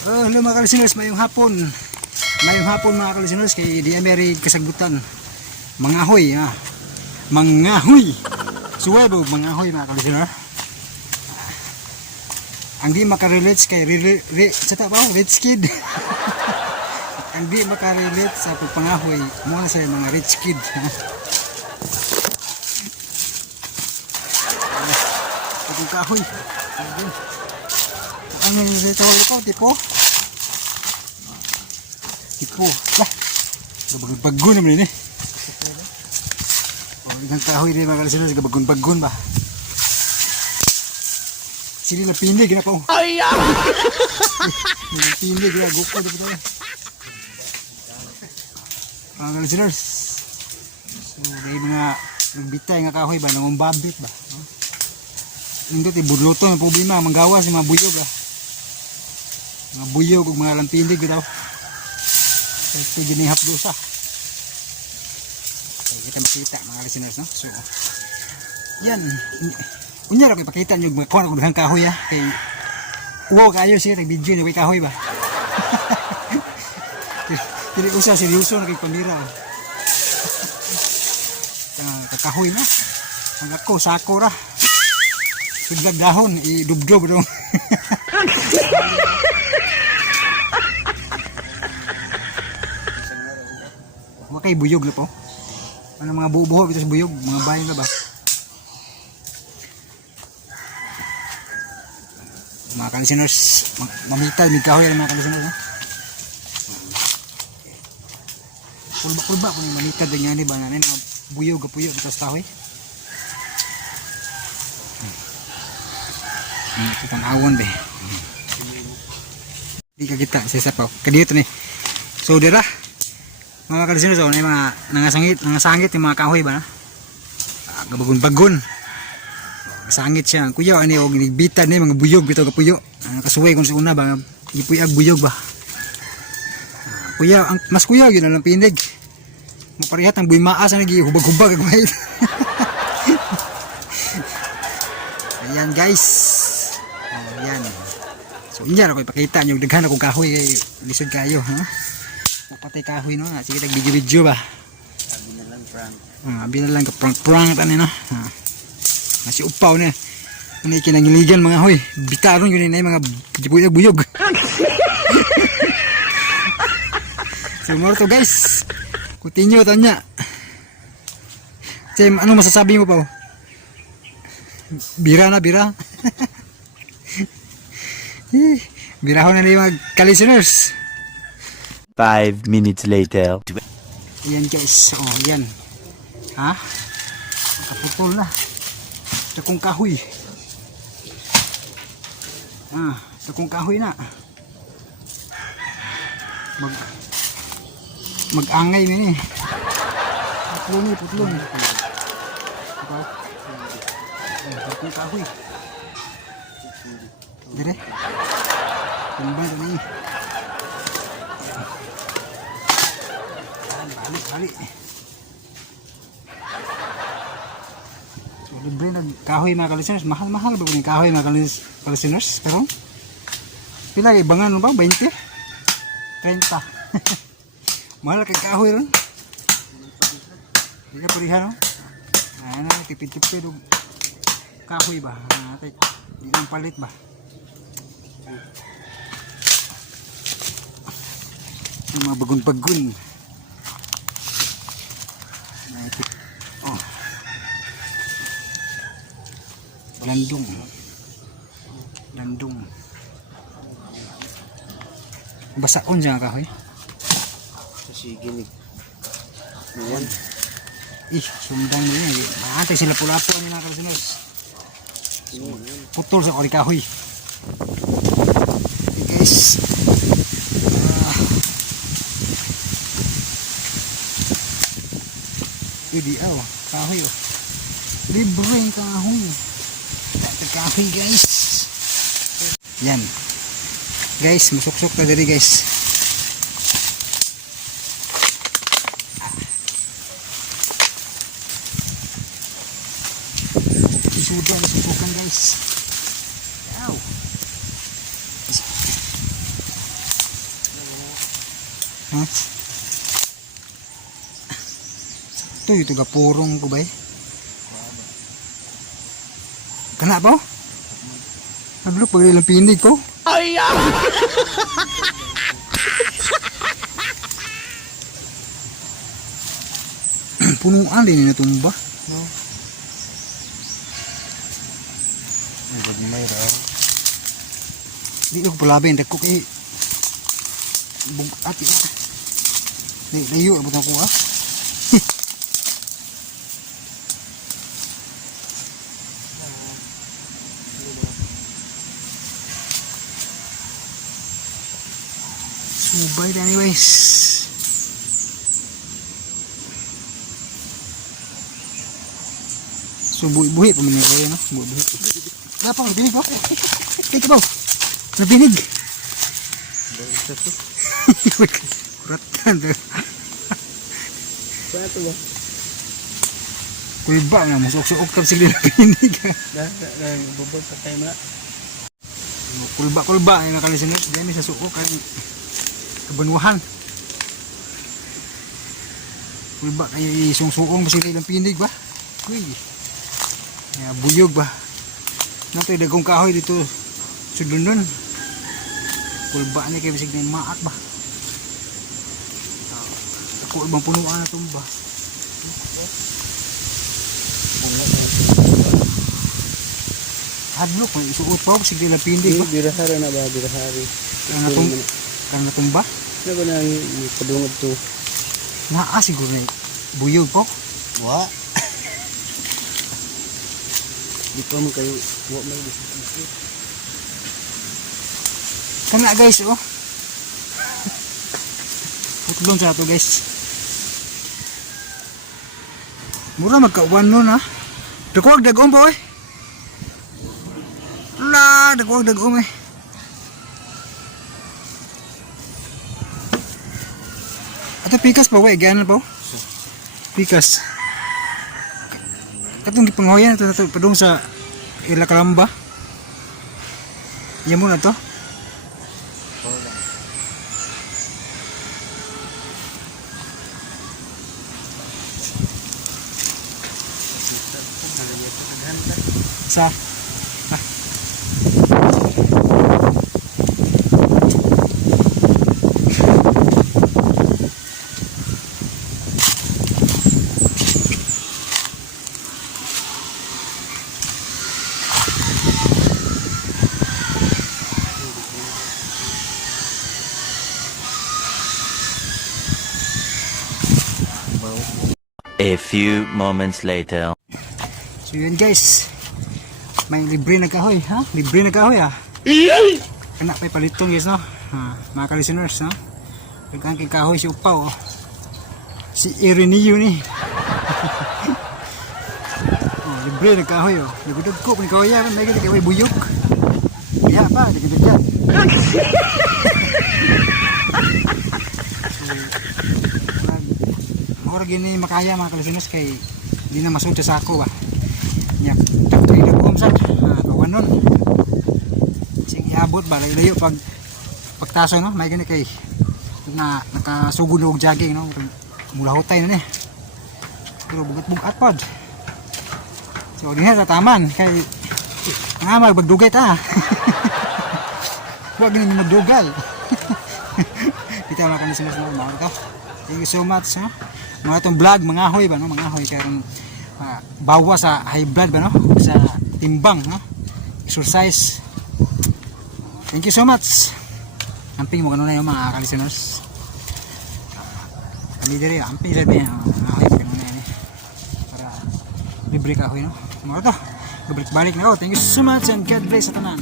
Hello mga ka-listeners, mayong hapon. Mayong hapon mga ka-listeners, kay di Emery kasagutan. Mangahoy, ha. Mangahoy. Suwebo, mangahoy mga ka-listeners. Ang di makarelate kay rich kid. Ang di makarelate sa pagpangahoy, muna sa mga rich kid, ha. Pagong kahoy. Ang nilito ko, tipo. Lah, gabagon naman ini. Ang kahoy rin mga kalisunod, gabagon ba? Sili na pindig na po. Ay! Pindig na, gupo dito tayo. Mga kalisunod. So, may mga nagbitay nga kahoy ba, nangumbabit ba? Hindi, budluto ng problema, manggawas yung mga buyog ah. Mga buyog o mga lampindig daw. Ito ginihap dosa. Kita makita mga listeners, no? So, yan. Unyara ko ipakita nyo kuha na kong kahoy ha. Kay wow kayo siya, nag-video nyo kay kahoy ba? Hindi usa seryoso na kay pamira. Kakahoy na. Ang ako, sako ra. Sudlag dahon, idubdob dong. Wakay buyog na po. Ano mga buo-buo ito sa buyog, mga bayan na ba? Mga kalisiners, mamita, may kahoy ang mga kalisiners. No? Kulba-kulba kung yung mamita din yan, ba? Mga buyog, kapuyog, ito sa kahoy. Ito pang awon ba? Hindi ka kita, sisapaw. Kadiyot ni. So, dira. Mga kalisiners, so, mga nangasangit yung mga kahoy ba? Gabagon-bagon. Sangit siya. Kuya, ano yung ginigbitan niya, mga buyog, bitaw kapuyo. Kasuway kung sa una ba, ipuyag buyog ba? Kuya, mas kuya, yun na lang pindig. Maparihat ang buimaas na nag-hubag-hubag. Ayan guys. Ayan. So, inya ako ipakita nyo, daghan akong kahoy, kay lisod kayo. Ha? Napatay kahoy no, sige tag-video ba? Abi na lang prank. Abi na lang ka prank tani no. Nasi upaw na. Ano kinangiligan mga hoy. Bitaron yun na mga buyog. So more to guys. Continue tanya. Sem, ano masasabi mo pa? Bira na bira. Birahon na yung mga ka-listeners. 5 minutes later. Ayan guys, oh yan. Ha? Nakaputol na. Ito kong kahoy. Ito kong kahoy na. Mag-angay na eh. Putlon. Ito kong kahoy. Dire. Tumbang na eh. Balik. So, libre na kahoy mga ka-listeners. Mahal ba yung kahoy mga ka-listeners? Pero, pila ibangan mo ba? 20? 30. Mahal kay kahoy ron. Hindi ka parihan, no? Ayan na, tipid-tipid o kahoy ba? Hindi lang palit ba? Yung mga bagun-bagun. Oh. Landong. Basaon siya kahoy. Sige ni. Ayan. Sundang mo yan. Maantay sila pulapo ang mga kalisunod. Putol sa kahoy. Okay guys. Hindi kahoy oh. Libre yung kahoy. Kahoy guys. Yan. Guys, musuksok na diri guys. Susukan guys. Ow. Ha? Ito gapurong ko bay. Kana ba? Nagluk pag ilang pinig ko. Ay! Punuan din na tumba. No. Ang bagmay raw. Di ko palabi ndak ko kay ati. Di layo abot ako ah. Subay na anyways. So buhi-buhi pa minigay no? Buhi-buhi. Gapang nabinig ko. Take ba? Nabinig. Isa to. Kuratan daw. Saan to ba? Kulba na musok-suok tam sila nabinig. Bubog sa time na. Kulba ay nakalisinot. Diyan sa suok ay kabanuhan. Kulba ay isung-suong ba sila ilang pinig ba? Uy. Ya, buyog ba? Nato dagong kahoy dito sudlon. Kulba ni kay bisig na maak ba? Ako ibang punuan na tumba. Hadlok may isuot pa sige la pindig ba? Birahara na ba? Birahari. Kana tumba? Ano ba na padungod to? Naa siguro na buyog po. Wa. Di pa mo kayo. Wa may bisik. Kana guys oh. Putlong sa ato guys. Mura magkauban nun ha. Dagwag dagom pa eh. La, dagwag dagom eh. Ato pikas pa we, ganan pa. Pikas. Katong gipanghoyan ito na to padung sa ila kalamba. Iya mo na to. Sa A few moments later. so yun guys. May libre na kahoy, ha? Libre na kahoy, ha? Kana pa'y palitong guys, no? Ha, mga ka-listeners, no? Pagkaan kay kahoy si Upaw, oh. Si Ireneo ni. Oh, libre na kahoy, oh. Nagudod ko, kung kahoy yan, may ganda kahoy buyok. Kaya pa, nagudod yan. So, mura gini makaya mga ka-listeners kay di na masud sa ako, ba? Nya, taktoy na ko umsat. Kawan nun. Sige, abot ba? Layo pag pagtaso, no? May gani kay na nakasugod og jogging, no? Mula hutay na ni. Pero bugat-bugat pod. So, dinha sa taman kay nga magdugay ta. Huwag gani magdugal. Kita wala kami sinusunod mo ito. Thank you so much, ha? Mga itong vlog, mga hoy ba, no? Mga hoy karong bawa sa high blood ba, no? Sa timbang, no? Exercise. Thank you so much. Amping mo kanuna yung mga ka-listeners. Kami diri, amping sabi niya. Hoy, kanuna yan eh. Para libre ka hoy, no? Mga ito. Balik na ako. Thank you so much and God bless sa tanan.